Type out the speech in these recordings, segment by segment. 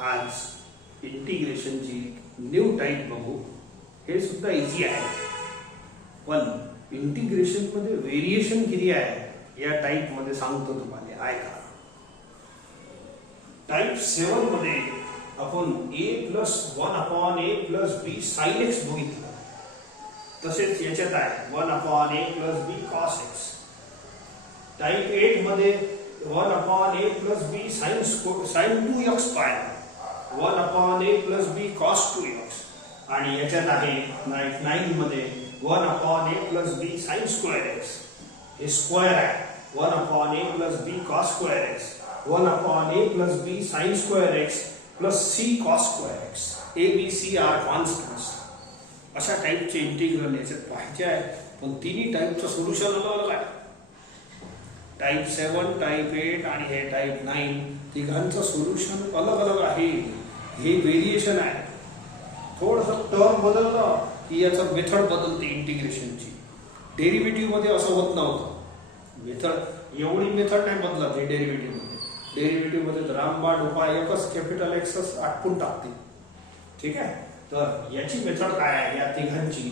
आज इंटिग्रेशनची new type बघू. हे सुद्धा इझी आहे, पण इंटिग्रेशन मध्ये व्हेरिएशन किती आहे या टाईप मध्ये सांगतो तुम्हाला. ऐका. टाईप 7 मध्ये आपण a+1/a+b sin x बघितलं. तसेच याच्यात आहे 1/a+b cos x. टाईप 8 मध्ये 1/a+b sin 2x पाहिला, 1/a+b cos 2x. आणि याच्यात आहे 9 मध्ये 1/a+b sin square x. हे स्क्वेअर आहे. 1/a+b cos square x, 1/a+b sin square x plus c cos square x. a, b, c are constants. अशा टाईपचे इंटिग्रल याच्यात पाहिजे आहे, पण तिन्ही टाईपचं सोल्युशन अलग आहे. टाईप 7, टाईप 8 आणि हे टाईप 9 तिघांचं सोल्युशन अलग आहे. हे व्हेरिएशन आहे. थोडंसं टर्म बदललं की याचं मेथड बदलते इंटिग्रेशनची. डेरिव्हेटिव्ह मध्ये असं होत नव्हतं. मेथड एवढी मेथड नाही बदलत हे डेरिव्हेटिव्ह मध्ये. डेरिव्हेटिव्ह मध्ये रामबाण उपाय एकच कॅपिटल एक्स आटपून टाकते. ठीक आहे. तर याची मेथड काय आहे या तिघांची?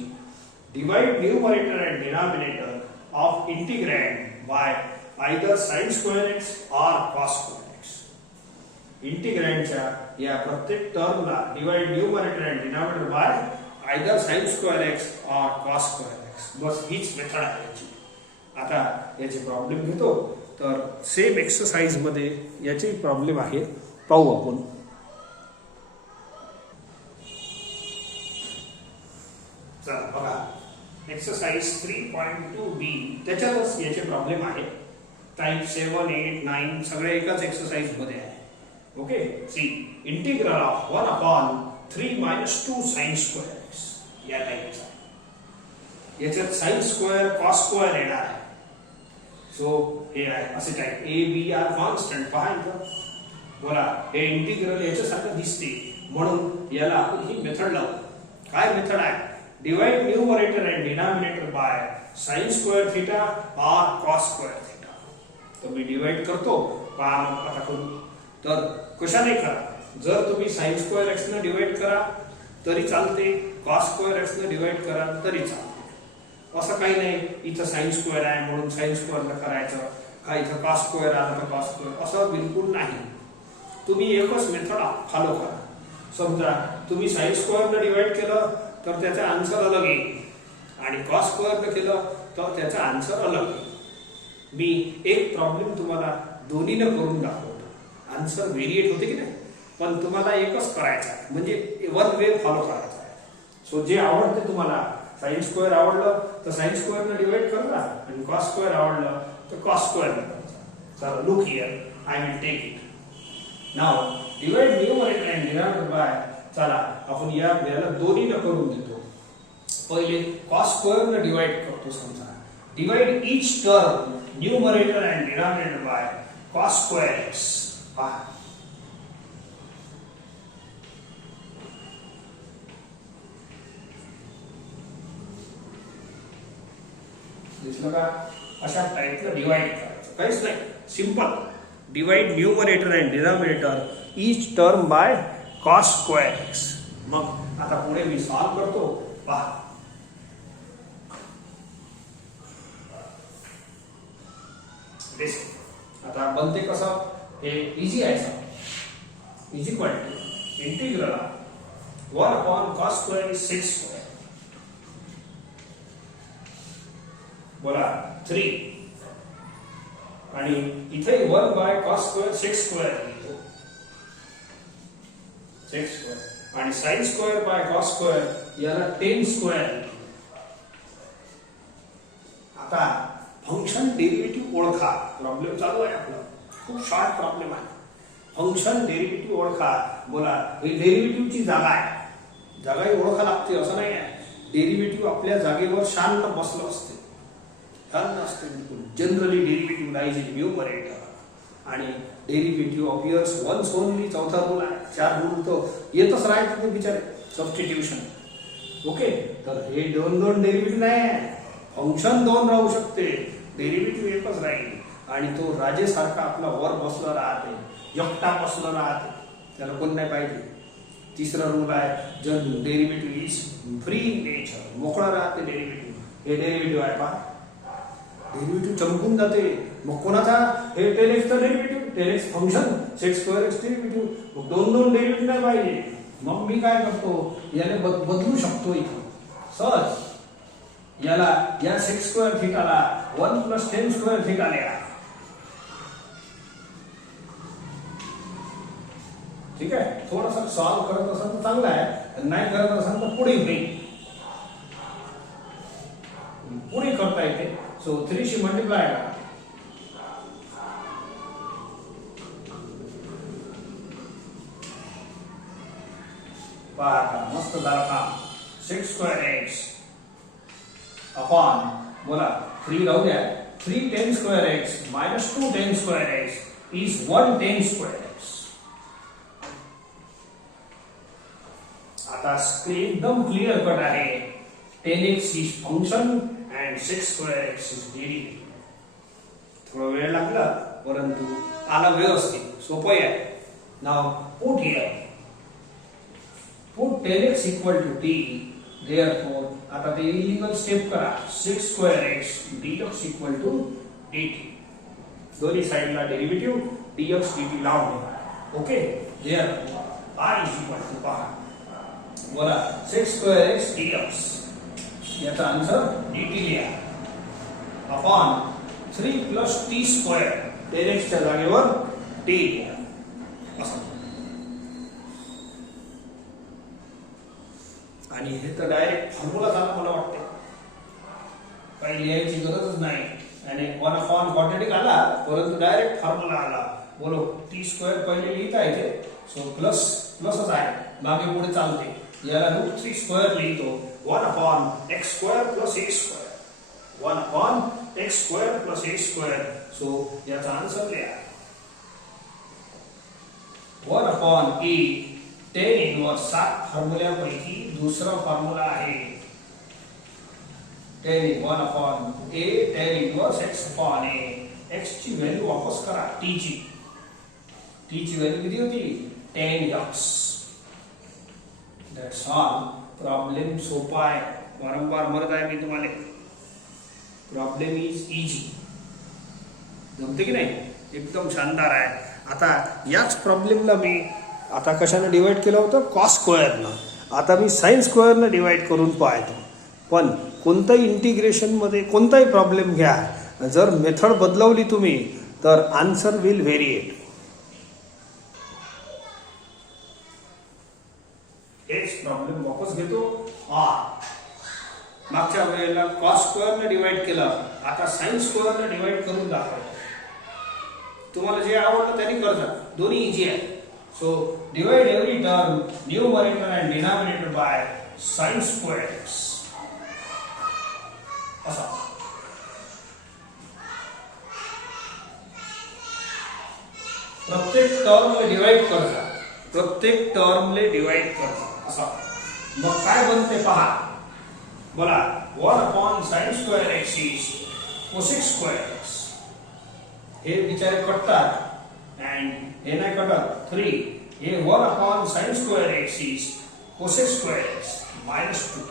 Divide numerator and denominator of integrand by either sin square x or cos square x. इंटिग्रँडच्या या प्रत्येक टर्मला divide numerator and denominator by either sin square x or cos square x. बस हीच मेथड आहे याची. आता याचे प्रॉब्लेम घेतो. तर सेम एक्सरसाइज मध्ये याचे प्रॉब्लेम आहे, पाहू आपण. चला बघा. एक्सरसाइज 3.2b त्याच्यातच याचे प्रॉब्लेम आहे. टाईप 7, 8, 9 सगळे एकाच एक्सरसाइज मध्ये आहे. Okay. See integral of 1/3 - 2 sin square x या टाईपचा. याच्यात sin स्क्वेअर cos स्क्वेअर येणार आहे. सो हे आहे असे type. a, b are constant. पहा इथं. बोला. हे इंटिग्रल याच्यासारखं दिसते, म्हणून याला आपण ही मेथड लावू. काय मेथड आहे? Divide numerator and denominator bye sin square theta और cos स्क्वेअर थीटा. तर मी डिवाइड करतो. पहा मग आता करू. तर कशाने करा? जर तुम्ही sin स्क्वेअर x ने डिवाइड करा तरी चालते, cos स्क्वेअर x ने डिवाइड करा तरी चालते. असं काही नाही इथं sin स्क्वेअर आहे म्हणून sin स्क्वेअरला करायचं, का इथं cos स्क्वेअर आलं तर cos स्क्वेअर, असं बिलकुल नाही. तुम्ही एकच मेथड फॉलो करा. समजा तुम्ही sin स्क्वेअरने डिवाइड केलं तर त्याचा आन्सर अलग येईल, आणि cos स्क्वेअरने केलं तर त्याचा आन्सर अलग येईल. मी एक प्रॉब्लेम तुम्हाला दोन्हीनं करून दाखवतो. आन्सर व्हेरिएट होते की नाही, पण तुम्हाला एकच करायचं आहे, म्हणजे वन वे फॉलो करायचा आहे. सो जे आवडते तुम्हाला, sin स्क्वेअर आवडलं तर sin स्क्वेअरने डिवाइड करा, आणि cos स्क्वेअर आवडलं तर cos स्क्वेअरने करा. चला look here, I will take it. Now divide numerator and denominator by. चला आपण याला दोन्हीनं करून देतो. पहिले cos स्क्वेअरने डिवाइड करतो. समजा divide each term numerator and denominator bye cos square x. पहा. दिसलं का? अशा टाईपला डिवाइड करायचं, काहीच नाही, simple. Divide numerator and denominator each term by cos square x. मग आता पुढे मी सॉल्व करतो. पहा. आता बनते कसं? हे इझी आहे. Is equal to integral 1/cos square is 6 square. बोला 3, आणि इथे 1/cos स्क्वेअर 6 स्क्वेअर लिहितो. 6 स्क्वेअर. आणि sin square by cos square याला 10 स्क्वेअर. आता फंक्शन डेरिव्हेटिव्ह ओळखा. प्रॉब्लेम चालू आहे आपला, खूप शॉर्ट प्रॉब्लेम आहे. फंक्शन डेरिव्हेटिव्ह ओळखा. बोला. ही डेरिव्हेटिव्हची जागा आहे. जागाही ओळखा लागते, असं नाही आहे. डेरिव्हेटिव्ह आपल्या जागेवर शांत बसलं असते, शांत असते बिलकुल. Generally derivative lies in numerator, आणि डेरिव्हेटिव्ह अपियर्स वन्स ओनली. चौथा रूल आहे. 4 रूल तो येतच राहते ते बिचारे. सबस्टिट्यूशन. ओके. तर हे दोन डेरिव्हेटिव्ह नाही आहे. फंक्शन 2 राहू शकते, डेरिव्हेटिव्ह एकच राहील, आणि तो राजेसारखा आपला वर बसला राहते, एकटा बसला राहते. त्याला कोण नाही पाहिजे. तिसरा रूल आहे, जर derivative is free in nature, मोकळा राहते डेरिव्हेटिव्ह. हे डेरिव्हेटिव्ह आहे पहा, डेरिव्हेटिव्ह चमकून जाते. मग कोणाचा, हे टेन एक्सचा derivative, tan x function, sec square x derivative. मग दोन दोन डेरिव्हेटिव्ह नाही पाहिजे. मग मी काय करतो, याने बदलू शकतो इथं सहज. याला या सेक स्क्वेअर थिटाला 1 + tan स्क्वेअर थिटा लिहा. ठीक आहे, थोडासा सॉल्व करत असाल तर चांगला आहे, नाही करत असाल तर पुढे होईल, पुढे करता येते. सो 3 शी मल्टिप्लाय करा. पहा मस्त झाला काम. सेक स्क्वेअर एक्स अपॉन, बोला 3 राहू द्या, 3 tan square x minus 2 tan square x is 1 tan square x. आता एकदम क्लिअर कट आहे. tan x is function and sec square x is derivative. थोडा वेळ लागला परंतु आला व्यवस्थित, सोपं आहे. Now put here, put tan x equal to t. Therefore आता ते इलिगल स्टेप करा, sec square x dx equal to dt. दोन्ही साइडला डेरिव्हेटिव्ह dx dt लावून द्या. Okay, therefore r is equal to, पहा बोला sec स्क्वेअर x dx, याचा आन्सर dt लिहा, upon 3 + t square, tan x च्या जागेवर t लिहा. असं. आणि हे तर डायरेक्ट फॉर्म्युला झाला मला वाटते, काही लिहायची गरजच नाही. आणि 1 क्वाड्रेटिक आला, परंतु डायरेक्ट फॉर्म्युला आला. बोलो टी स्क्वेअर पहिले लिहिता येते, सो प्लस प्लसच आहे, मागे पुढे चालते. याला √3 स्क्वेअर लिहितो, 1 x square + a square, 1 x square + a square. So याचा आन्सर लिहा 1 e. tan इनवर्स 7 फॉर्म्युल्यापैकी दुसरा फॉर्म्युला आहे. tan 1 a, tan inverse x/a. x ची व्हॅल्यू वापस करा, t ची व्हॅल्यू किती होती, tan x. That's all. Problem सोपा आहे, वारंवार म्हणत आहे मी तुम्हाला, प्रॉब्लेम इज इजी. जमते की नाही, एकदम शानदार आहे. आता याच प्रॉब्लेमला मी आता कशाने डिवाइड केलं होतं, कॉस स्क्वेअरनं. आता मी साइन स्क्वेअरनं डिवाइड करून पाहतो. पण कोणत्याही इंटिग्रेशनमध्ये कोणताही प्रॉब्लेम घ्या, जर मेथड बदलवली तुम्ही तर आन्सर विल व्हेरिएट. हेच प्रॉब्लेम वापस घेतो. मागच्या वेळेला कॉस स्क्वेअरने डिवाइड केलं, आता साइन स्क्वेअरने डिवाइड करून दाखव. तुम्हाला जे आवडलं त्यांनी करजा, दोन्ही इझी आहे. So divide every term, numerator and denominator by sine square x. असा प्रत्येक टर्मले डिवाइड करजा, प्रत्येक टर्मले डिवाइड करजा. असा मग काय बनते पहा, बोला 1 sin square x is cosec square x. हे बिचारे कटतात अँड हे नाही कटत. 3 हे 1 sin square x is cosec square x -2.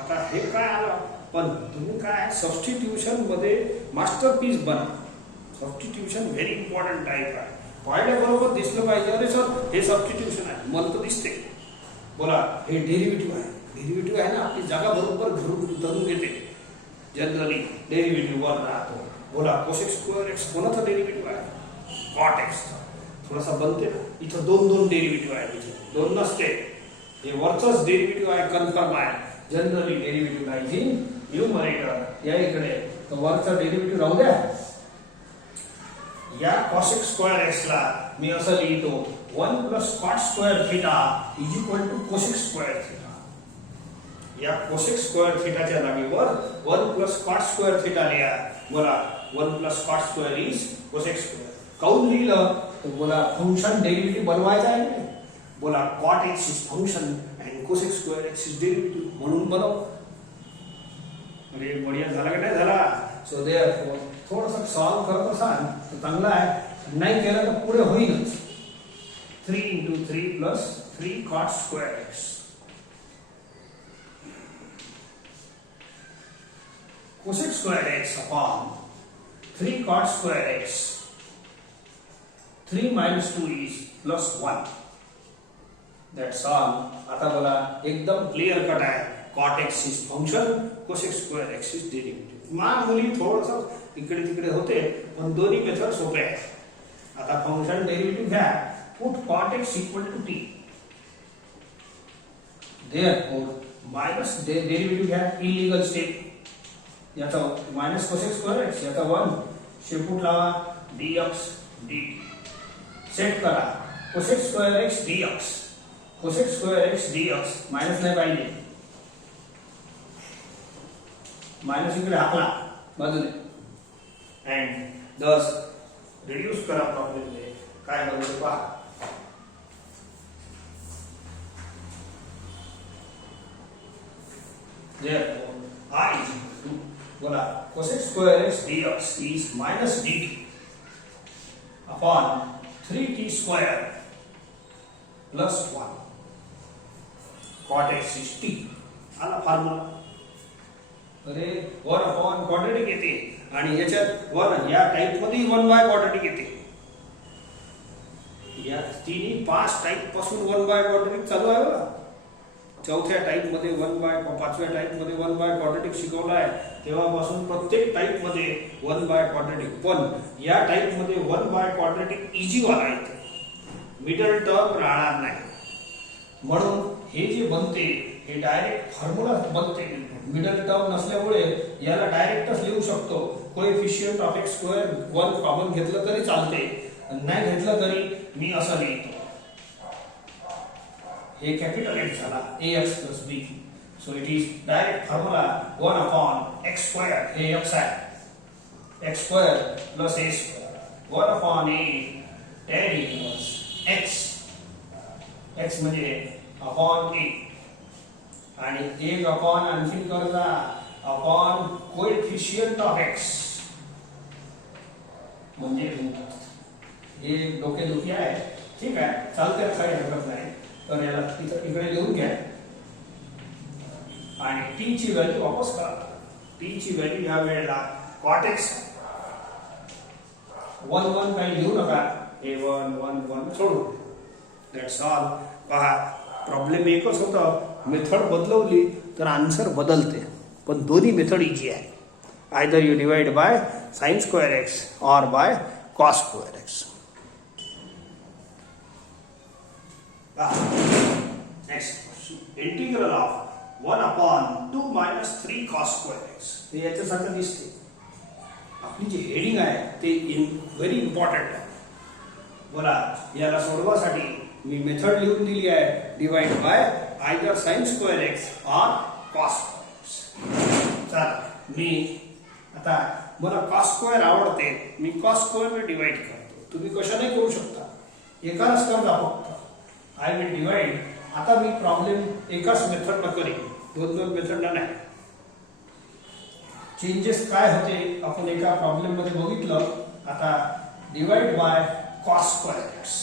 आता हे काय आलं, पण तुम्ही काय सबस्टिट्यूशन मध्ये मास्टरपीस बना. सबस्टिट्यूशन व्हेरी इम्पॉर्टंट टाईप आहे. पाहिल्याबरोबर दिसलं पाहिजे, अरे सर हे सबस्टिट्यूशन आहे, मला तर दिसते. बोला हे डेरिव्हेटिव्ह आहे, डेरिव्हेटिव्ह आहे ना, आपली जागा बरोबर धरून घेते. जनरली डेरिव्हेटिव्ह वर राहतो. बोला cosec स्क्वेअर एक्स कोणाचा डेरिव्हेटिव्ह आहे, cot x. थोडासा बनते ना, इथं दोन डेरिव्हेटिव्ह आहे, इथे दोन नसते. हे वरचाच डेरिव्हेटिव्ह आहे, कन्फर्म आहे. जनरली डेरिव्हेटिव्ह आहे इन न्यूमरेटर. या इकडे तर वरचा डेरिव्हेटिव्ह राहू द्या. या cosec स्क्वेअर एक्स ला मी असं लिहितो 1 + cot square theta is equal to cosec square theta. या cosec स्क्वेअर थिटाच्या जागेवर 1 + cot स्क्वेअर थिटा लिहा. बोला 1 + cot square is cosec square. काऊन लिहिलं तर बोला फंक्शन डेरिव्हेटिव्ह बनवायचा आहे. बोला cot x is function and cosec square x is derivative, म्हणून बनव. अरे बढिया झाला का नाही झाला. सो देयरफॉर थोडंसं सॉल्व करत असाल तर चांगलं आहे, नाही केलं तर पुढे होईलच. 3 into 3 plus 3 cot square x. Cosec square x upon 3 cot square x. 3 minus 2 is plus 1. That's all. आता बोला एकदम क्लियर कट आहे. cot x is function, cosec square x is derivative. मामूली थोडंसं इकडे तिकडे होते पण दोन्ही मेथड सोपे आहेत. आता फंक्शन डेरिव्हेटिव्ह घ्या. put cot x equal to t. Therefore minus derivative घ्या. Illegal step. याचा मायनस cosec square x याचा 1 शेपूट लावा dx dt सेट करा. cosec square x dx cosec square x dx minus नाही पाहिजे. मायनस इकडे हाकला बाजूने अँड दस रिड्यूस करा प्रॉब्लेम मध्ये काय बरोबर पहा. Therefore I is equal to बोला cosec square x dx is minus dt upon 3t square plus 1. cot x is t. आला फॉर्म्युला. अरे 1 upon quadratic येते आणि याच्यात 1 या टाइप मध्ये 1 बाय quadratic येते. या तिन्ही 5 टाइप पासून 1 बाय quadratic चालू आहे बघा. चौथ्या टाइप मध्ये 1 बाय पाचव्या टाइप मध्ये 1 बाय quadratic शिकवला आहे तेव्हापासून प्रत्येक टाइप मध्ये 1 बाय quadratic. पण या टाइप मध्ये 1 बाय quadratic इजी वाला येते. मिडल टर्म राहणार नाही. म्हणून हे जे बनते हे डायरेक्ट फॉर्म्युला बनते. मिडल टर्म नसल्यामुळे याला डायरेक्टच लिहू शकतो. Coefficient of x square 1 common घेतलं तरी चालते. नाही घेतलं तरी मी असं लिहितो. हे कॅपिटल x झाला ax plus b. So it is direct formula 1 upon x square हे x आहे. x square plus a square 1 upon a tan inverse x. x म्हणजे upon a आणि 1 upon आणखीन करला upon कोएफिशिएंट ऑफ x म्हणजे हे डोकेदुखी आहे. ठीक आहे चालते काही हरकत नाही. तर याला इकडे लिहून घ्या आणि t ची व्हॅल्यू वापस करा. t ची व्हॅल्यू ह्या वेळेला cot x 1 1 काही लिहू नका. हे 1 1 1 सोडू. That's all. पहा प्रॉब्लेम एकच होता. मेथड बदलवली तर आन्सर बदलते पण दोन्ही मेथड इजी आहे. Either you divide by sin square x or by cos square x. Next question. Integral of 1 upon 2 minus 3 cos square x. हे याच्यासारखं दिसते. आपली जी हेडिंग आहे ते व्हेरी इम्पॉर्टंट आहे. बोला याला सोडवासाठी मी मेथड लिहून दिली आहे. Divide by either sin square x or cos square x. चला मी आता मला cos square आवडते. मी cos square ने डिवाइड करतो. तुम्ही कशाने करू शकता. एकाच करता फक्त. I will divide. आता मी प्रॉब्लेम एकाच मेथडला करेन. दोन मेथडला नाही. चेंजेस काय होते आपण एका प्रॉब्लेम मध्ये बघितलं. आता divide by cos square x.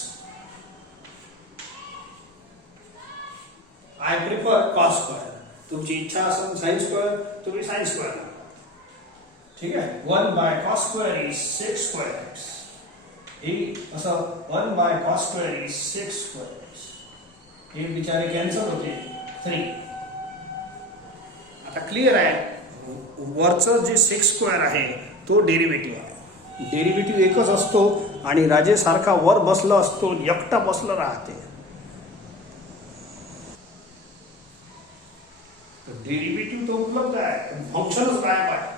I prefer cos square. तुमची इच्छा असेल sin square तुम्ही sin square. ठीक आहे. 1 by cos square is 6 square x. हे असं 1 by cos square is 6 square x. हे बिचारे कॅन्सल होते 3. आता क्लिअर आहे. वरचं जे 6 स्क्वेअर आहे तो डेरिव्हेटिव्ह आहे. डेरिव्हेटिव्ह एकच असतो आणि राजेसारखा वर बसला असतो एकटा बसला राहते. डेरिव्हेटिव्ह तो उपलब्ध आहे. फंक्शनच गायब आहे.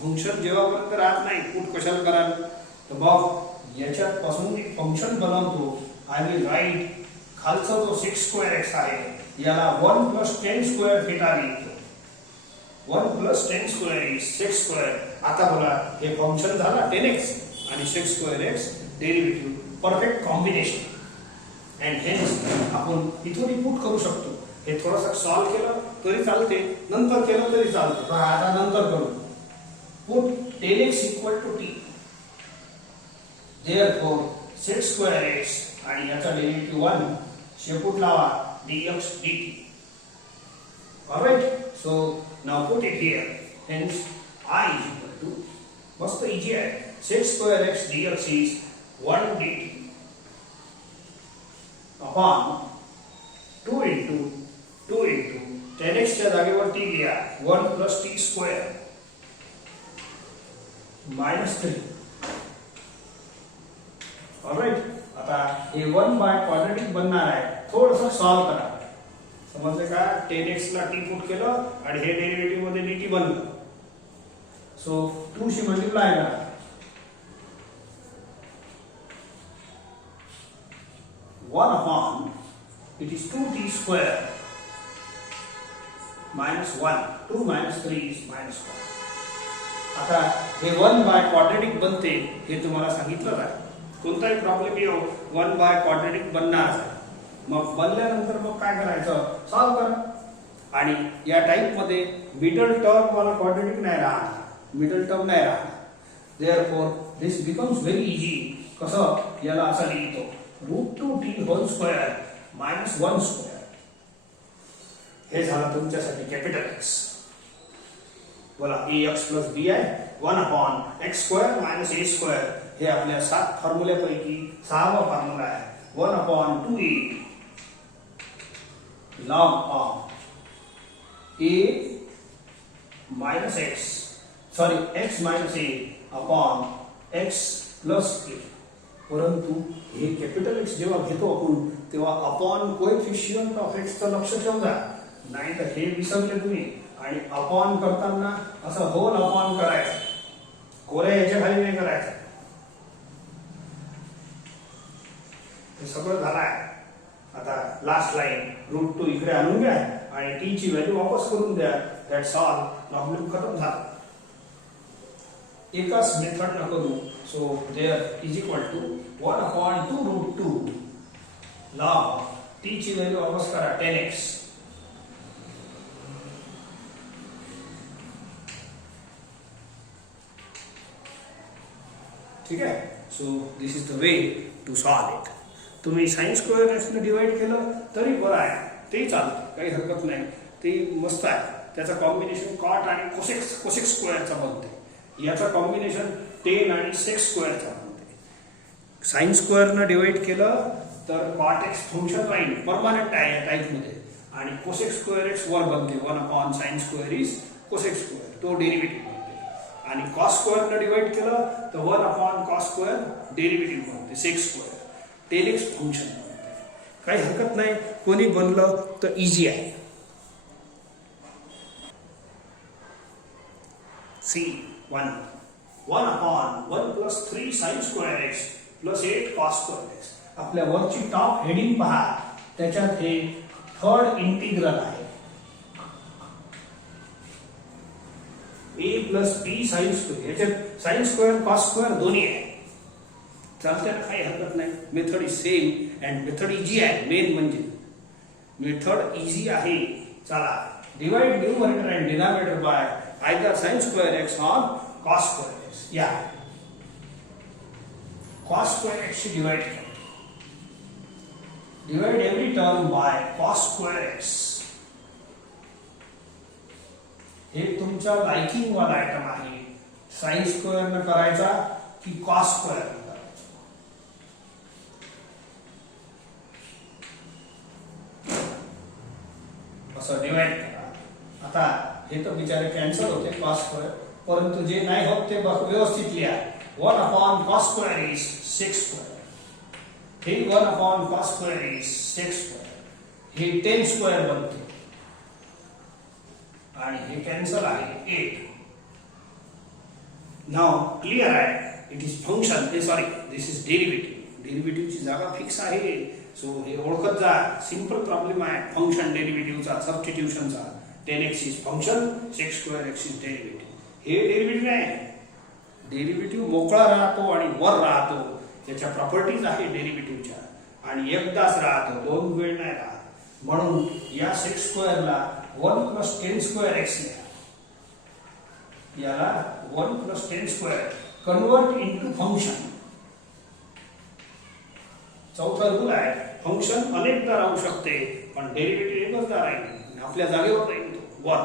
फंक्शन जेव्हापर्यंत राहत नाही पुट कशाला कराल. तर बघ याच्यात पासून एक फंक्शन बनवतो. आय विल राईट खालचा जो 6 स्क्वेअर एक्स आहे याला 1 plus 10 स्क्वेअर थिटा लिहितो. 1 plus 10 स्क्वेअर इज 6 स्क्वेअर. आता बोला हे फंक्शन झाला 10x आणि 6 square x derivative perfect combination. And hence आपण इथून पुट करू शकतो. हे थोडंसं सॉल्व केलं तरी चालते. नंतर केलं तरी चालते. पण आता नंतर करू. Put 10x equal to t. Therefore 6 square x आणि याचा डेरिव्हेटिव्ह 1 शेपूट लावा dx dt. Alright, so now put it here. Hence I is equal to, मस्त इजी आहे, sec square x dx is 1 dt upon 2 into 10 x च्या जागेवर t लिहा 1 plus t square minus 3. Alright, आता हे 1 बाय क्वाड्रेटिक बनणार आहे, थोडंसं सॉल्व करा. समजले का? 10x ला t पुट केलं आणि हे डेरिव्हेटिव्ह मध्ये dt बनलं. सो 2 शी मल्टिप्लाय करा. One upon it is 2t square minus 1. 2 minus 3 is minus 1. आता हे 1 बाय क्वाड्रेटिक बनते हे तुम्हाला सांगितलं आहे. कोणताही प्रॉब्लेम येऊ 1 बाय क्वाड्रेटिक बनणार आहे. मग बनल्यानंतर मग काय करायचं? सॉल्व करा. आणि या टाइप मध्ये मिडल टर्म वाला क्वाड्रेटिक नाही राहणार, मिडल टर्म नाही राहणार. देअरफॉर दिस बिकम्स व्हेरी इजी. कसं? याला असं लिहितो √2t hole square minus 1 square. हे झालं तुमच्यासाठी कॅपिटल एक्स. बोला ax प्लस b आहे 1 upon x square minus a square. हे आपल्या 7 फॉर्म्युल्यापैकी 6वा फॉर्म्युला आहे. 1 upon 2a log of a minus x, sorry x minus a upon x plus a. परंतु हे कॅपिटल एक्स जेव्हा घेतो आपण तेव्हा अपॉन कोएफिशियंट ऑफ एक्स चं लक्ष ठेवता, नाही तर हे विसरले तुम्ही. आणि अपॉन करताना असं होल अपॉन करायचं, कोऱ्या याच्या खाली नाही करायचं. हे सगळं झालं आहे. आता लास्ट लाईन √2 इकडे आणून घ्या आणि t ची व्हॅल्यू वापस करून द्या. That's all. प्रॉब्लेम खतम झाला. एकाच मेथड न करू. So there is equal to 1 upon 2√2 log t ची व्हॅल्यू वापस करा 10x. ठीक आहे. So this is the way to solve it. तुम्ही साइन स्क्वेअर एक्स ने डिवाइड केलं तरी बरं आहे, ते चालतं, काही हरकत नाही, ते मस्त आहे. त्याचं कॉम्बिनेशन कॉट आणि कोसेक स्क्वेअरचा बनते. याचं कॉम्बिनेशन टेन आणि सेक स्क्वेअरचा बनते. साइन स्क्वेअरनं डिवाइड केलं तर कॉट एक्स फंक्शन राहील परमानंट आहे या टाइपमध्ये, आणि कोसेक स्क्वेअर एक्स वर बनते 1 upon sine square is cosec square, तो डेरिव्हेटिव्ह बनते. आणि कॉस स्क्वेअरनं डिवाइड केलं तर 1 अपॉन कॉस स्क्वेअर डेरिव्हेटिव्ह बनते sec square. Tan x function बनते. काही हरकत नाही, कोणी बनलं तर इझी आहे. C1 1 upon 1 plus 3 sin square x plus 8 cos square x. आपल्या वरची टॉप हेडिंग पहा, त्याच्यात हे थर्ड इंटिग्रल आहे. a plus b sin square, याच्यात sin square cos square दोन्ही आहे. चालते, काही हरकत नाही. Method is same and method easy आहे. मेन म्हणजे मेथड इझी आहे. चला, divide numerator and denominator bye either sin square x or cos square x. Yeah, cos square x should divide every term by cos square x. हे तुमच्या liking वाला item आहे. sin square न करायचा की cos square न करायचा. असं डिवाइड करा. आता हे तर बिचारे कॅन्सल होते cos स्क्वेअर, परंतु जे नाही होत ते व्यवस्थित लिहा. 1 upon cos square is sec square. हे 1 upon cos square is sec square. हे 10 स्क्वेअर बनते आणि हे कॅन्सल आहे 8. नाउ क्लियर आहे. It is function, sorry this is derivative. डेरिव्हेटिव्हची जागा फिक्स आहे. सो हे ओळखत जा. सिंपल प्रॉब्लेम आहे फंक्शन डेरिव्हेटिव्हचा, सबस्टिट्यूशनचा. 10x is function, sec square x is derivative. हे डेरिव्हेटिव्ह नाही, डेरिव्हेटिव्ह मोकळा राहतो आणि वर राहतो. त्याच्या प्रॉपर्टीज आहे डेरिव्हेटिव्हच्या, आणि एकदाच राहतो, दोन वेळ नाही राहत. म्हणून या sec स्क्वेअरला 1 plus 10 square x लिहा. याला 1 plus 10 square convert into function. चौथा रूल आहे, फंक्शन अनेकदा राहू शकते पण डेरिव्हेटिव्ह एकचदा राहील, आपल्या जागेवर राहील तो वर.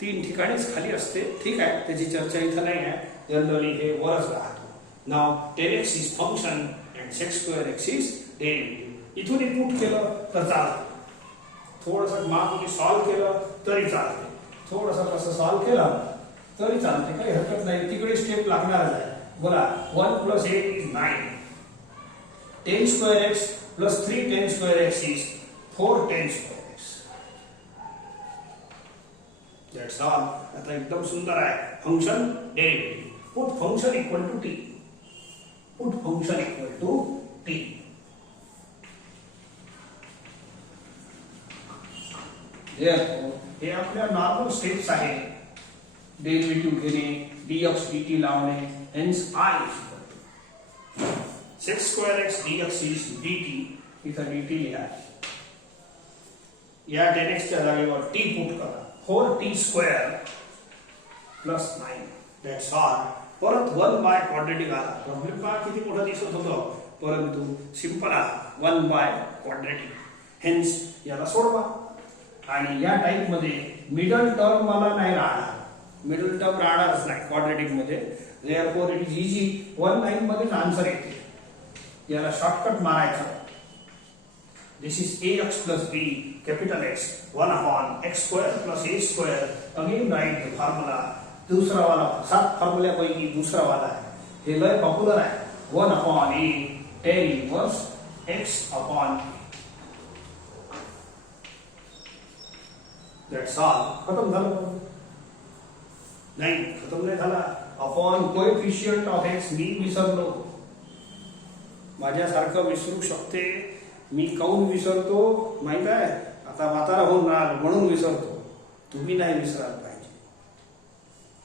3 ठिकाणीच खाली असते, ठीक आहे, त्याची चर्चा इथं नाही आहे. जनरली हे वरच राहतो. नाव 10x is function and sec2x is derivative. इथून इनपुट केलं तर चालतं, थोडंसं मागून सॉल्व केलं तरी चालते, थोडंसं कसं सॉल्व केलं तरी चालते, काही हरकत नाही. तिकडे स्टेप लागणारच आहे. बोला 1 + 8 is 9. 10^2x + 3 10^2x is 4 10^2x. That's all. आता एकदम सुंदर आहे. Function derivative. Put function equal to t. Put function equal to t. हे आपल्या नॉर्मल स्टेप्स आहे. डेरिव्हेटिव्ह घेणे, dx dt लावणे, hence I sec2x dx is dt. इथं dt लिहा. या 10x च्या जागेवर t पुट करा. 4t² + 9. That's all. परत 1 क्वाड्रेटिक आला. प्रॉब्लेम पहा किती मोठा दिसत होतं, परंतु सिंपल आला. 1 क्वाड्रेटिक. हेन्स याला सोडवा. आणि या टाइप मध्ये मिडल टर्म मला नाही राहणार, मिडल टर्म राहणारच नाही क्वाड्रेटिक मध्ये. Therefore it is easy. 1/9 मध्ये आन्सर येते. याला शॉर्टकट मारायचा. This is ax + b capital X 1/x² + a². Again write the formula. दूसरा वाला 7 फॉर्म्युल्यापैकी दूसरा वाला आहे. हे लय पॉप्युलर आहे. 1/a tan inverse x/. That's all. खतम झालं. नाही, खतम नाही झाला. अपॉन कोएफिशियंट ऑफ x मी विसरलो. माझ्यासारखं विसरू शकते. मी काऊन विसरतो माहित आहे? आता म्हातारा होऊन राहिलो म्हणून विसरतो. तुम्ही नाही विसरायला पाहिजे.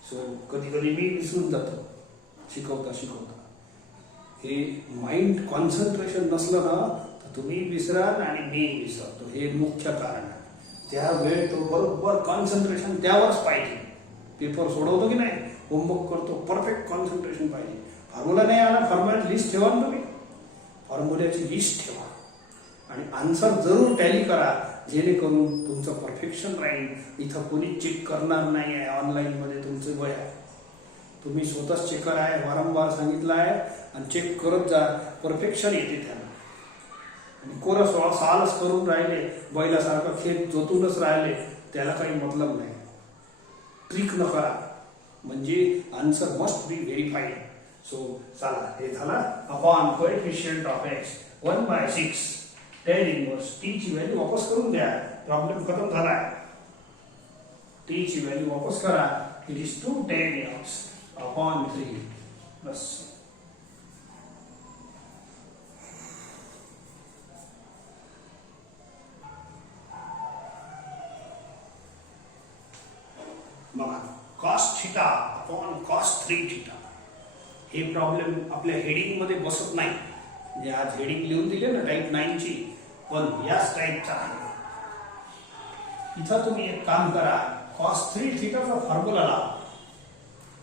सो कधी कधी मी विसरून जातो शिकवता शिकवता. हे माइंड कॉन्सन्ट्रेशन नसलं ना तर तुम्ही विसराल आणि मी विसरतो. हे मुख्य कारण आहे. त्यावेळी तो बरोबर कॉन्सन्ट्रेशन त्यावरच पाहिजे. पेपर सोडवतो की नाही, होमवर्क करतो, परफेक्ट कॉन्सन्ट्रेशन पाहिजे. फॉर्म्युला नाही आला, फॉर्म्युला लिस्ट ठेवा ना तुम्ही. फॉर्म्युल्याची लिस्ट ठेवा आणि आन्सर जरूर टॅली करा, जेणेकरून तुमचं परफेक्शन राहील. इथं कोणी चेक करणार नाही आहे. ऑनलाईन मध्ये तुमचं वय आहे, तुम्ही स्वतःच चेकर आहे. वारंवार सांगितलं आहे आणि चेक करत जा. परफेक्शन येते त्याला. आणि कोरस सालच करून राहिले, बैलासारखं खेळ जोतूनच राहिले, त्याला काही मतलब नाही. ट्रिक न करा, म्हणजे answer must be verified. So चला, हे झाला. Upon coefficient of x 1/6 tan inverse. t ची व्हॅल्यू वापस करून द्या. प्रॉब्लेम खतम झाला. t ची व्हॅल्यू वापस करा. It is 2 tan x upon 3 plus. बघा, cos θ अपॉन cos 3θ. हे प्रॉब्लेम आपल्या हेडिंग मध्ये बसत नाही. म्हणजे आज हेडिंग लिहून दिले ना टाइप 9 ची, पण याच टाइपचा आहे. इथं तुम्ही एक काम करा. cos 3θ चा फॉर्म्युला लावा.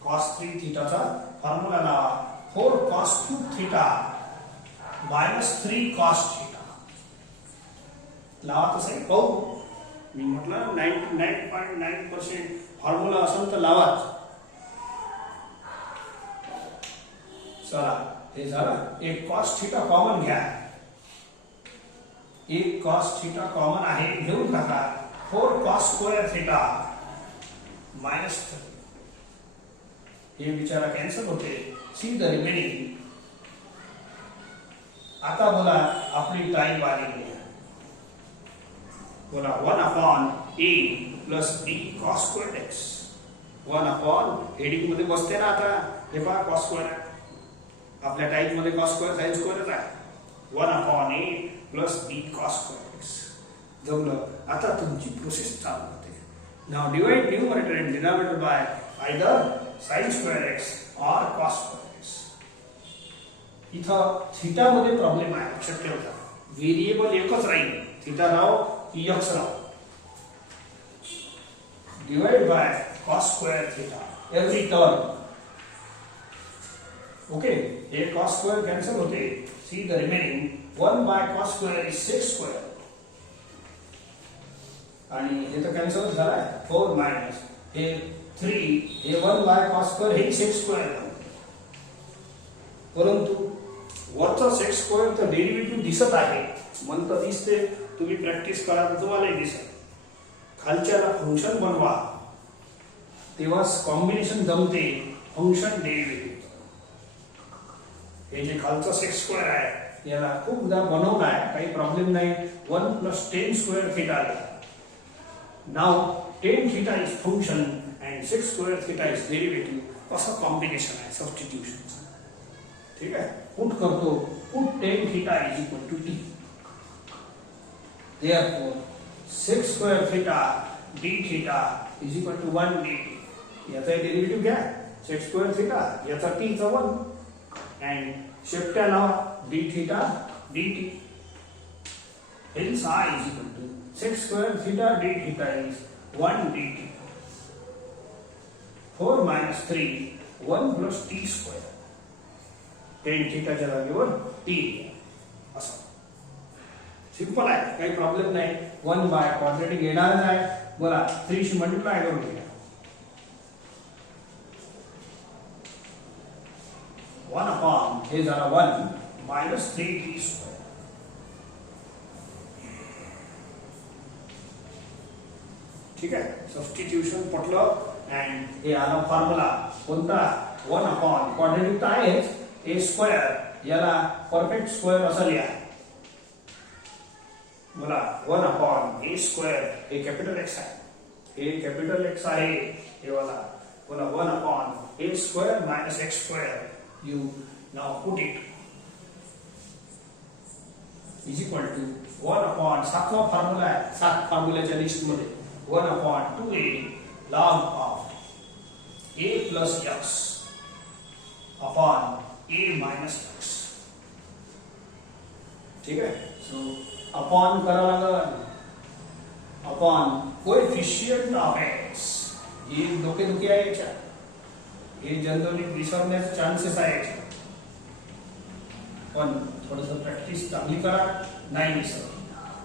cos 3θ चा फॉर्म्युला लावा. 4 cos 2θ - 3 cos θ. लावा तसं पाहू. मी म्हटलं 99.9% फॉर्म्युला असेल तर लावाच. चला, हे झालं. एक cos θ कॉमन घ्या. एक cos θ कॉमन आहे, घेऊन टाका. 4 cos² θ - 3. हे बिचारा कॅन्सल होते. See the remaining. आता बोला, आपली टाइम आली. बोला 1/a + b cos²x. 1/, हेडिंग मध्ये बसते ना आता. हे पहा, cos² आपल्या टाइप मध्ये cos² sin² आहे. 1/a + b cos²x. जमलं. आता तुमची प्रोसेस चालू होते. Now divide numerator end denominator by either sin²x और cos²x. इथं थीटा मध्ये प्रॉब्लेम आहे, लक्षात ठेवा. व्हेरिएबल एकच राहील. थीटा राव की x राव. Divide by cos² θ every term. Okay, हे cos² कॅन्सल होते. See the remaining 1 by cos square is 6 square. आणि हे तर कॅन्सल झालाय 4 मायनस हे 3 हे 1 बाय cos स्क्वेअर हे 6 स्क्वेअर. परंतु वरचा 6 स्क्वेअर तर डेरिव्हेटिव्ह दिसत आहे म्हणतं दिसते. तुम्ही प्रॅक्टिस करा तर तुम्हालाही दिसेल. खालच्याला फंक्शन बनवा तेव्हा कॉम्बिनेशन जमते फंक्शन डेरिव्हेटिव्ह. हे जे खालचा 6 स्क्वेअर आहे याला खूपदा बनवला आहे काही प्रॉब्लेम नाही. 1 + tan स्क्वेअर थीटा आला. Now tan theta is function and 6 square theta is derivative. असं कॉम्बिनेशन आहे सबस्टिट्यूशनचं. ठीक आहे. पुट करतो. Put tan theta is equal to t. Therefore 6 square theta d theta is equal to 1 dt. याचा derivative घ्या 6 square theta याचा t चा 1 and शेपट्या लावा d theta dt. Hence I is equal to 6 square theta d theta is 1 dt. 4 minus 3 1 plus t square. tan theta च्या जागेवर t असं. Simple आहे काही प्रॉब्लेम नाही. 1 बाय क्वाड्रेटिक येणारच आहे. बघा 3 शी मल्टिप्लाय करून घ्या. 1 upon हे झाला 1 minus 3t square. ठीक आहे. सबस्टिट्यूशन पटलं अँड हे आला फॉर्म्युला कोणता 1 upon क्वाड्रेटिक तर आहेच a स्क्वेअर याला परफेक्ट स्क्वेअर असं लिहा. बोला 1 upon a स्क्वेअर हे कॅपिटल x आहे. हे कॅपिटल x आहे हे वाला. बोला 1 upon a square minus x स्क्वेअर. You now put it is equal to 1 upon 7वा फॉर्म्युला आहे. 7 फॉर्म्युलाच्या लिस्ट मध्ये 1 upon 2a log of a plus x upon a minus x. ठीक आहे. सो अपॉन करा लागल. Upon coefficient of x. हे डोकेदुखी आहे याच्या. हे जनरली विसरण्याचे चान्सेस आहेत पण थोडंसं प्रॅक्टिस चांगली करा नाही विसर.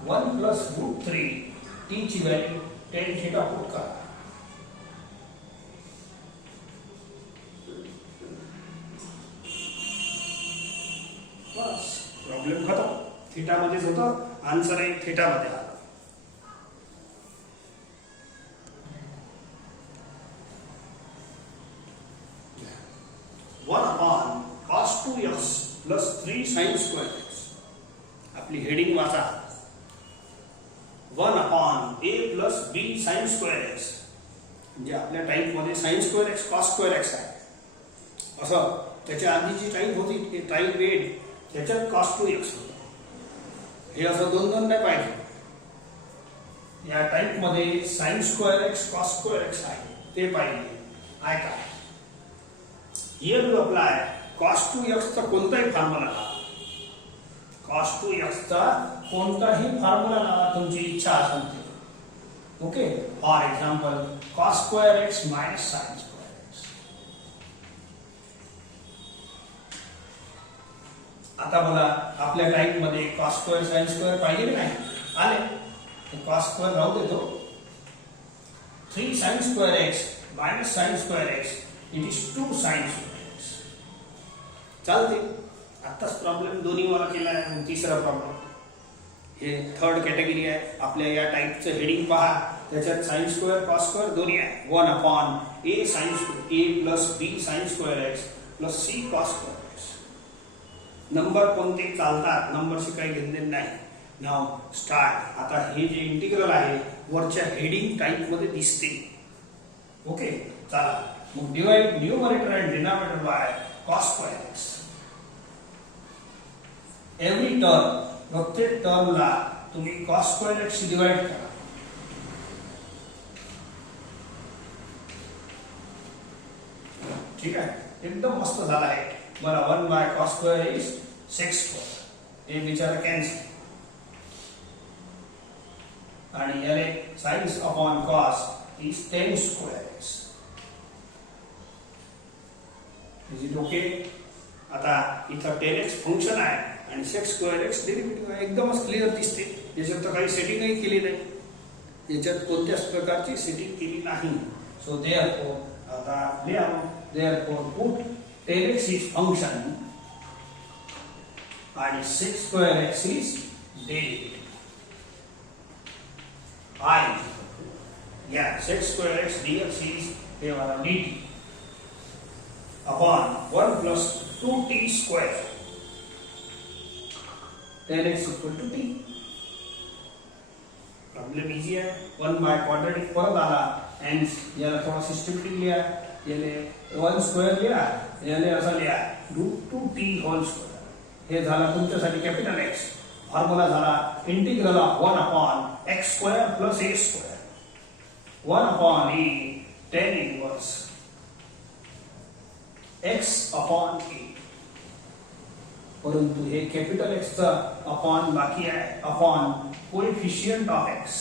1 + √3 t ची व्हॅल्यू tan थीटा पुट करा. बस प्रॉब्लेम खतम. थीटा मध्येच होतं. आन्सर आहे थीटा मध्ये आला. cos 2x plus 3 sin square x. आपली हेडिंग वाचा 1 upon a plus b sin square x. म्हणजे आपल्या टाइप मध्ये sin square x cos square x आहे. असं त्याच्या आधी जी टाइप होती ते टाइप 8 त्याच्यात cos 2x होतं. हे असं दोन दोन नाही पाहिजे. या टाइप मध्ये sin square x cos square x आहे ते पाहिजे. आहे का? Here you apply cos 2x चा कोणताही फॉर्म्युला लावा. cos 2x चा कोणताही फॉर्म्युला लावा तुमची इच्छा असेल ते. Okay. For example cos square x minus sin square x. आता बघा आपल्या टाइप मध्ये cos square sin square पाहिजे की नाही आले तर cos square राहू देतो. 3 sin square x minus sin square x it is 2 sin square. चालते. आत्ताच प्रॉब्लेम दोन्ही वाला केला आहे. तिसरा प्रॉब्लेम हे थर्ड कॅटेगरी आहे. आपल्या या टाइपचं हेडिंग पहा त्याच्यात sin स्क्वेअर cos स्क्वेअर दोन्ही आहे. 1 upon a sin a plus b sin square x plus c cos square x. Number कोणते चालतात नंबरशी काही घेणं नाही. नाव स्टार्ट. आता हे जे इंटिग्रल आहे वरच्या हेडिंग टाइप मध्ये दिसते. ओके. चला मग divide numerator and denominator bye cos square x. Every term प्रत्येक टर्मला तुम्ही cos square x डिवाइड करा. ठीक आहे. एकदम मस्त झाला आहे. बरं 1 bye cos square is 6 square. हे बिचारा कॅन्सल. आणि याले sin upon cos is 10 square x. Is it okay? आता इथं 10x फंक्शन आहे आणि सेक्स स्क्वेअर एक्स डेरिव्हेटिव्ह आहे. एकदमच क्लिअर दिसते. याच्यात तर काही सेटिंगही केली नाही, याच्यात कोणत्याच प्रकारची सेटिंग केली नाही. सो देअरफॉर आता लिहा, therefore put 10x is function आणि sec square x is derivative. Sec square x dx is हे वाला dt upon 1 plus 2t square 10x equal to t. Problem easy आहे. 1 बाय क्वाड्रेटिक परत आला and याला थोडा सिस्टमॅटिक लिहा. याले 1 स्क्वेअर लिहा, याले असा लिहा √2t होल स्क्वेअर. हे झाला तुमच्यासाठी कॅपिटल एक्स. फॉर्म्युला झाला integral of 1 upon x square plus a square. 1 upon a tan inverse x upon a. परंतु हे कॅपिटल एक्स चा अपॉन बाकी आहे, अपॉन कोएफिशियंट ऑफ एक्स.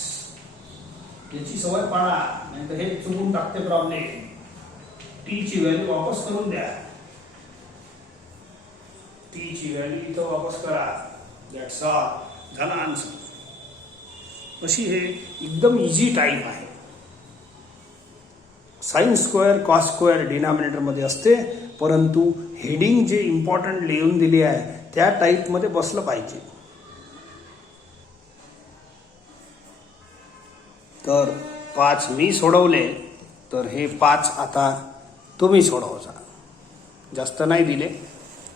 याची सवय पाडा, नाही तर हे चुकून टाकते प्रॉब्लेम. टी ची व्हॅल्यू वापस करून द्या. टी ची व्हॅल्यू इथं वापस करा. That's all. झाला आन्सर. अशी हे एकदम इझी टाईप आहे. Sine square cos square denominator मध्ये असते, परंतु हेडिंग जे इम्पॉर्टंट लिहून दिली आहे त्या टाईप मध्ये बसलं पाहिजे. तर 5 मी सोडवले, तर हे 5 आता तुम्ही सोडवजा. जास्त नाही दिले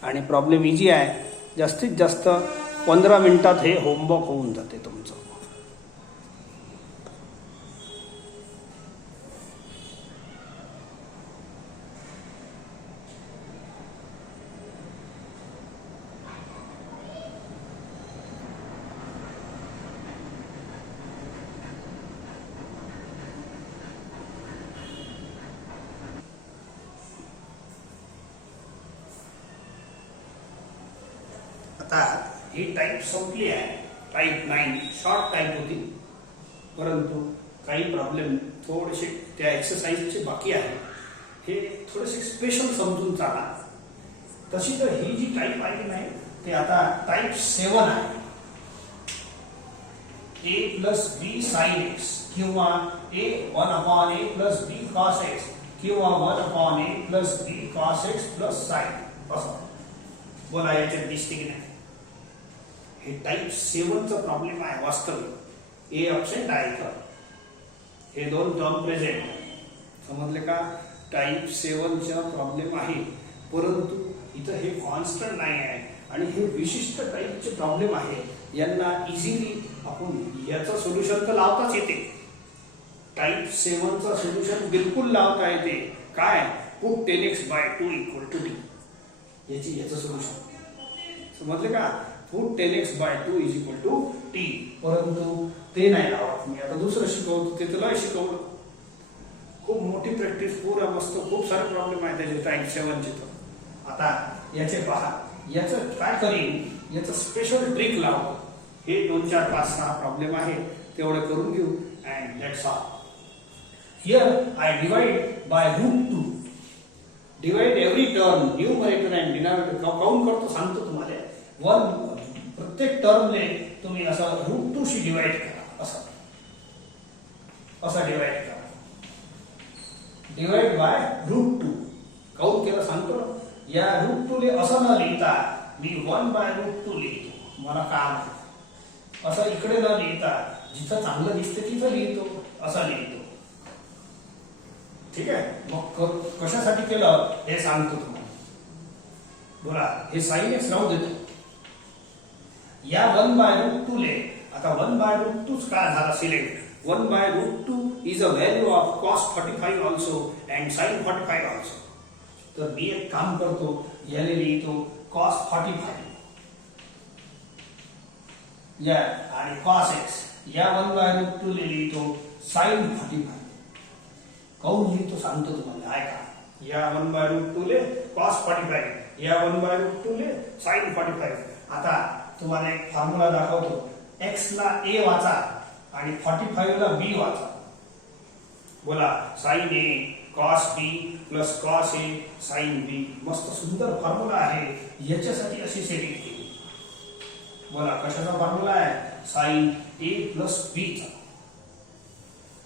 आणि प्रॉब्लेम इझी आहे. जास्तीत जास्त 15 मिनिटात हे होमवर्क होऊन जाते तुमचं. आता ही टाईप संपली आहे. टाईप 9 शॉर्ट टाईप होती, परंतु काही प्रॉब्लेम थोडेसे त्या एक्सरसाइजचे बाकी आहे. हे थोडेसे स्पेशल समजून चाला. तशी तर ही जी टाईप आली नाही ते आता टाईप 7 आहे. a plus B sine x किंवा a1 upon a plus B cos x किंवा 1 upon a plus B cos x plus sine. असं बोला, याच्यात दिसते की नाही? हे टाईप 7 चा प्रॉब्लेम आहे. वास्तविक ए अब्सेंट आहे का, हे दोन टर्म प्रेझेंट. समजले का? टाईप 7 चा प्रॉब्लेम आहे, परंतु इथं हे कॉन्स्टंट नाही आहे आणि हे विशिष्ट टाईपचे प्रॉब्लेम आहे. यांना इझिली आपण याचं सोल्युशन तर लावताच येते. टाईप 7 चा सोल्युशन बिलकुल लावता येते. काय? Put 10x/2 equal to T. याचं सोल्युशन समजले का? Put 10x/2 is equal to T. परंतु ते नाही लावत मी. आता दुसरं शिकवतो, ते तुला शिकवलं. खूप मोठी प्रॅक्टिस, पूरा मस्त. खूप सारे प्रॉब्लेम आहेत त्याचे टाईप 7 चे. आता याचे पहा. याचं काय करीन, याचं स्पेशल ट्रिक लावतो. हे 2 4 5 6 प्रॉब्लेम आहे, तेवढे करून घेऊ. And that's all. Here I divide by √2. Divide every term, numerator and denominator. Count करतो, सांगतो तुम्हाला. प्रत्येक टर्मने तुम्ही असं √2 शी डिवाइड करा. असं डिवाइड करा. Divide by √2. काउंट केलं सांगतो. या √2 ले असं न लिहिता मी 1/√2 लिहितो. मला काम असं इकडे न लिहिता जिथं चांगलं दिसते तिथं लिहितो. असं लिहितो. ठीक आहे? मग कशासाठी केलं हे सांगतो तुम्हाला. बोला, हे साइन एक्स राहू देतो. या 1/√2 ले आता 1/√2 काय झाला select. 1/√2 is a value of cos 45 also and sin 45 also. तर मी एक काम करतो, याने लिहितो cos 45 या आणि cos x. या 1/√2 ले लिहितो sin 45. काऊन लिहितो सांगतो तुम्हाला, ऐका. या 1/√2 ले cos 45, या 1/√2 ले sin 45. आता तुम्हाला एक फॉर्म्युला दाखवतो. x ला a वाचा आणि 45 ला b वाचा. बोला, sin a cos b plus cos a sin b. मस्त सुंदर फॉर्म्युला आहे. याच्यासाठी अशी सेटिंग केली. बोला कशाचा फॉर्म्युला आहे साइन ए प्लस बी चा.